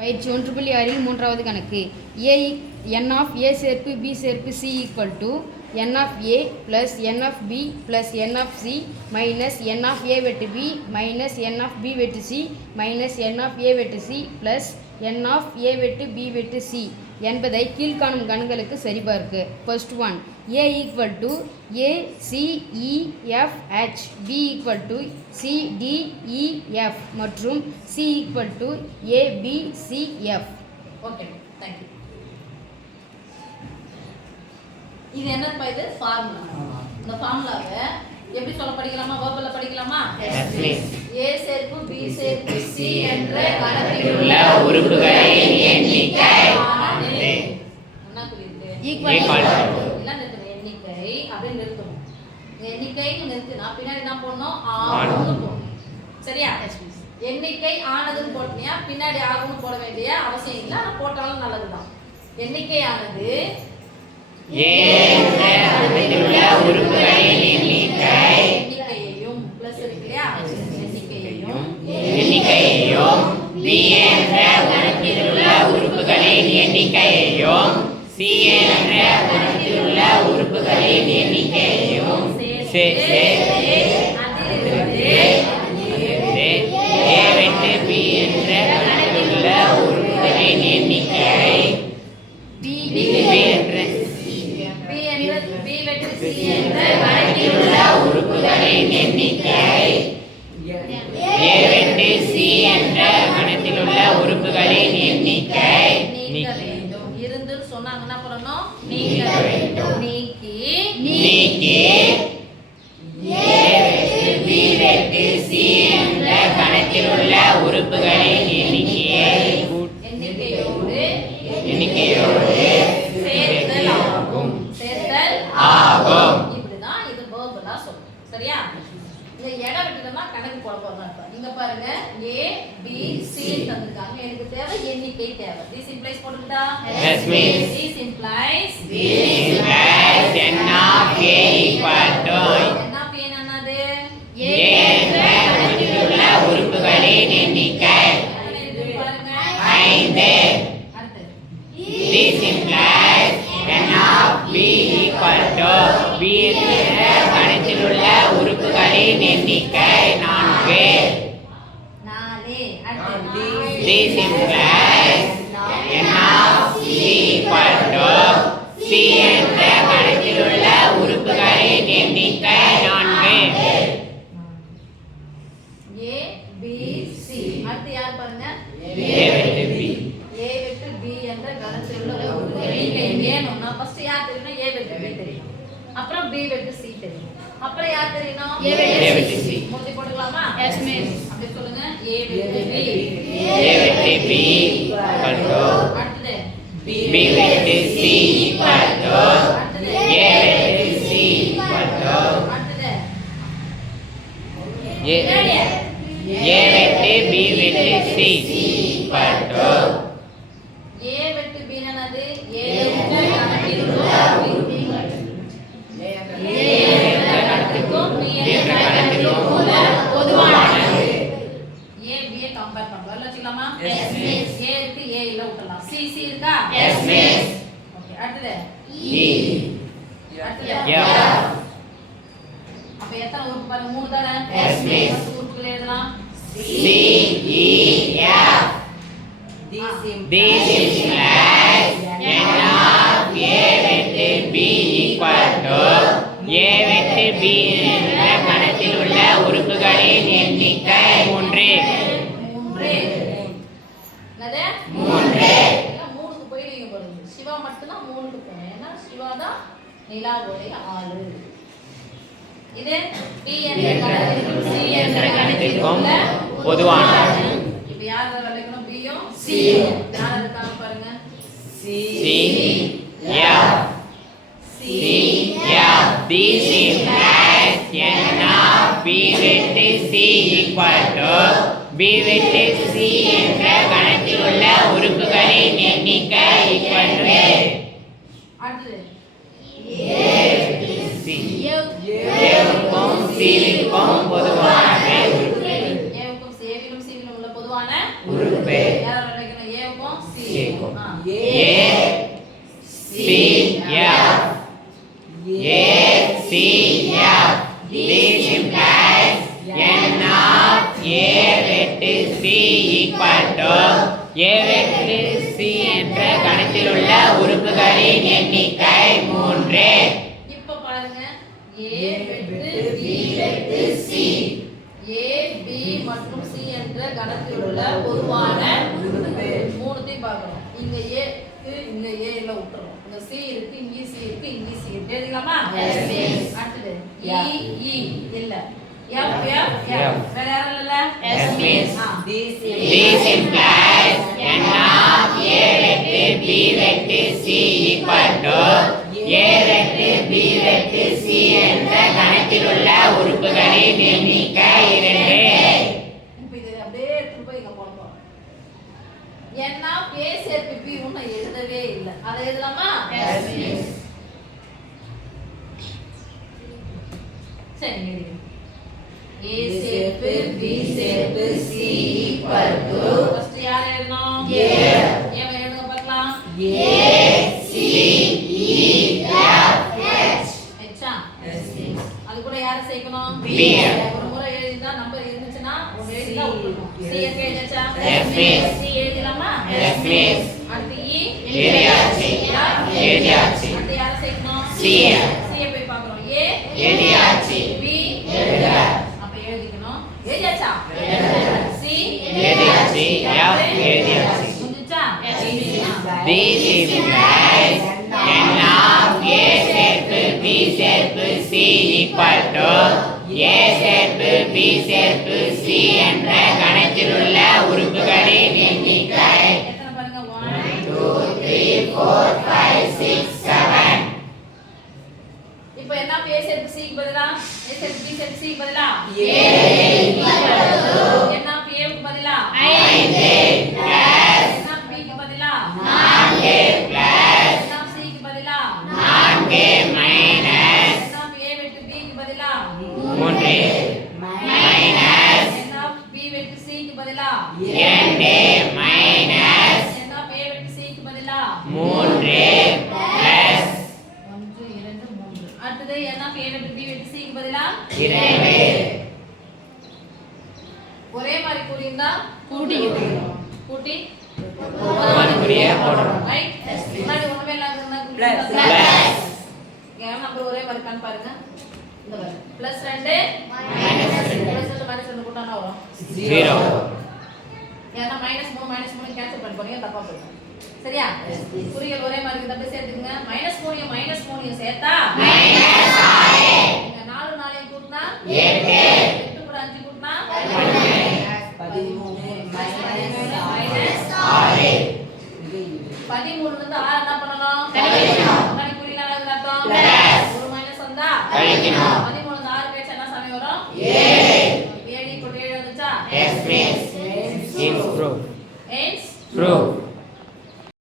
பயிற்சி 1.6 மூன்றாவது கணக்கு n of a சேர்ப்பு b சேர்ப்பு c equal to n of a plus n of b plus n of c minus n of a வெட்டு b minus n of b வெட்டு c minus n of a வெட்டு c plus n of a வெட்டு b வெட்டு c என்பதை கீழ்காணும் கணங்களுக்கு சரிபார்க்க. First one, a equal to a c e f h, b equal to c d e f மற்றும் c equal to a b c f. Okay, thank you. இது என்னப்பா? இது formula. இந்த ஃபார்முலாவை எப்படி சொல்ல படிக்கலாமா? வெர்பல்ல படிக்கலாமா? Yes miss. a சேர்ப்பு b சேர்ப்பு c என்ற கணக்கில் உள்ள உறுப்புகளின் எண்ணிக்கை என்ன புரியுது? ஈக்குவல் இல்ல நிறுத்தணும். எண்ணிக்கை அப்படியே நிறுத்தணும். எண்ணிக்கைன்னு நிறுத்தினா பின்னாடி என்ன போடணும்? ஆகும்னு போடணும். சரியா? எண்ணிக்கை ஆனதுன்னு போட்டீங்க, பின்னாடி ஆகும்னு போட வேண்டிய அவசியம் இல்லை. ஆனா போட்டாலும் நல்லதுதான். எண்ணிக்கையானது எண்ணிக்கையையும் பிளஸ் இருக்கு இல்லையா? எண்ணிக்கையையும் b என்ற கணக்கில் உள்ள உறுப்புகளின் எண்ணிக்கையையும் c என்ற கணக்கில் உள்ள உறுப்புகளின் எண்ணிக்கையையும் சேர்த்து அதிலிருந்து a வெட்டு b என்ற கணக்கில் உள்ள உறுப்புகளின் எண்ணிக்கை உறுப்புகளின் எண்ணிக்கை a வெட்டு c என்ற கணத்தில் உள்ள உறுப்புகளின் எண்ணிக்கை நீக்க வேண்டும். இருந்து சொன்னாங்க என்ன பண்ணணும்? நீக்க வேண்டும். நீக்கி a வெட்டு b வெட்டு c என்ற கணத்தில் உள்ள உறுப்புகளின் எண்ணிக்கையோடு சேர்த்தல் ஆகும். இப்படிதான் இது வெர்பலா சொல்லும். சரியா? இந்த இடம் விட்டுட்டோம்னா கணக்கு போட போறோம். இங்க பாருங்க, a b c தந்திருக்காங்க. எனக்கு தேவை எண்ணிக்கை தேவை. this implies போட்டுட்டா? Yes miss. this implies n of a equal to n of a என்னது? a என்ற கணத்தில் உள்ள உறுப்புகளின் எண்ணிக்கை 5. அடுத்து this implies n of b equal to b என்ற கணத்தில் உள்ள உறுப்புகளின் எண்ணிக்கை 4. அடுத்து this implies n of c equal to c என்ற கணத்தில் உள்ள உறுப்புகளின் எண்ணிக்கை 4. a b c. அடுத்து யார் பாருங்க? a வெட்டு b a வெட்டு b என்ற கணத்தில் உள்ள எண்ணிக்கை வேணும்னா ஃபர்ஸ்ட் யார் தெரியும்னா a வெட்டு b தெரியும். அப்புறம் b வெட்டு c தெரியும். அப்புறம் யார் தெரியணும்? a வெட்டு c. மூடி போடலாமா? Yes miss. அப்படி சொல்லுங்க. a வெட்டு b a வெட்டு b equal to அடுத்து b வெட்டு c equal to அடுத்து a வெட்டு c equal to அடுத்து a வெட்டு b வெட்டு c equal to a வெட்டு b என்னது? a என்ற கணக்கில் உள்ள கணக்குக்கும் b என்ற கணக்கிலும் உள்ள பொதுவானது. a b ஐ கம்பேர் பண்றோம். இல்ல வச்சுக்கலாமா? Yes miss. a இருக்கு, a இல்ல விட்டுறலாம். c இருக்கா? Yes miss. ஓகே, அடுத்து e அடுத்து f அப்ப எத்தனை உறுப்பு பாருங்க? 3 தானே? Yes miss. உறுப்புகளை எழுதலாம். c e f this implies n of a வெட்டு b equal to a வெட்டு b என்ற கணத்தில் உள்ள உறுப்புகளின் எண்ணிக்கை 3. என்னது? 3. எல்லாம் 3க்கு போயிடுவீங்க பாருங்க. சிவா மட்டும் தான் 3க்கு போறேன். ஏன்னா சிவா தான் நிலாவுடைய ஆளு. இது b என்ற கணத்திற்கும் c என்ற கணத்திற்கும் உள்ள பொதுவானது. இப்போ யார் வரைக்கும் b யும் c யும் யார் இருக்காங்க பாருங்க? c f this implies n of b வெட்டு c equal to b வெட்டு c என்ற கணத்தில் உள்ள உறுப்புகளின் எண்ணிக்கை equal to அடுத்து c a-வுக்கும் c-வுக்கும் பொதுவான உறுப்பு a வுக்கும் c விலும் c விலும் உள்ள பொதுவான உறுப்பு யார் வரைக்கும்? a சேர்க்கும் ஆ. ACF this implies n of A வெட்டு C equal to A வெட்டு C என்ற கணத்தில் உள்ள உறுப்புகளின் எண்ணிக்கை 3. இப்ப பாருங்க A வெட்டு B வெட்டு C A B மற்றும் C என்ற கணத்தில் உள்ள பொதுவான மூணுத்தையும் பார்க்கணும். இங்க A இருக்கு, இங்க A எல்லாம் விட்டுறோம். இங்க C இருக்கு, இங்க C இருக்கு, இங்க C இருக்கு. எழுதிக்கலாமா? அடுத்தது E இல்ல F வேற யாரும் இல்ல? This implies n of A வெட்டு B வெட்டு C equal to A வெட்டு B வெட்டு C என்ற கணத்தில் உள்ள உறுப்புகளின் எண்ணிக்கை 2. இப்ப இது அப்படியே எடுத்து போய் இங்க போட போறோம். n of A சேர்ப்பு B ஒண்ணு எழுதவே இல்ல. அதை எழுதலாமா? சரி எழுதி A சேர்ப்பு B சேர்ப்பு C equal to first யார் எழுதணும்? A எழுதுங்க பார்க்கலாம். அது கூட யாரை சேர்க்கணும்? B. ஒரு முறை எழுதினா நம்பர் இருந்துச்சுன்னா ஒரு எழுதினா விட்டுறணும். C எங்க எழுதிச்சா? C எழுதிடலாமா? அடுத்து E எழுதியாச்சு. அடுத்து யாரை சேர்க்கணும்? C. C போய் பார்க்கறோம். A எழுதியாச்சு. B அப்ப எழுதிக்கணும். எழுதியாச்சா? C எழுதியாச்சு. F எழுதியாச்சு. முடிஞ்சா? This implies n of A சேர்ப்பு B சேர்ப்பு C equal to A சேர்ப்பு B சேர்ப்பு C என்ற கணத்தில் உள்ள உறுப்புகளின் எண்ணிக்கை எத்தனை பாருங்க? 1 2 3 4 5 6 7. இப்போ என்ன A சேர்ப்பு C க்கு பதிலா A சேர்ப்பு B சேர்ப்பு C க்கு பதிலா என்ன A க்கு பதிலா 5 plus என்ன B க்கு பதிலா 4 plus என்ன C க்கு பதிலா 4 minus என்ன A வெட்டு B க்கு பதிலா 3 minus என்ன B வெட்டு C க்கு பதிலா 2 minus என்ன A வெட்டு C க்கு பதிலா 3 plus 1 2 3 அடுத்து என்ன A வெட்டு B வெட்டு C க்கு பதிலா 2. ஒரே மாதிரி கூடியிருந்தா கூட்டி ஒவ்வொரு குறியா போடணும். ரைட் முன்னாடி ஒண்ணுமே இல்லாம இருந்தா Plus. ஏன் நம்பர் ஒரே மாதிரி கண் பாருங்க இந்த பாருங்க +2 +2 -2 கூட்டினா வரும் 0. ஏன்னா -3 கேன்சல் பண்ணி போறீங்க தப்பா போயிடும். சரியா? குறிகள் ஒரே மாதிரி இருந்தா அப்படியே சேர்த்துங்க. -3 சேர்த்தா -6 இங்க 4 4 கூட்டினா 8 8 கூட 5 கூட்டினா 13 -6 13 இருந்து 6 என்ன பண்ணணும்? கழிக்கணும். முன்னாடி குறியில என்ன அர்த்தம்? ஒரு மைனஸ் வந்தா கழிக்கணும்.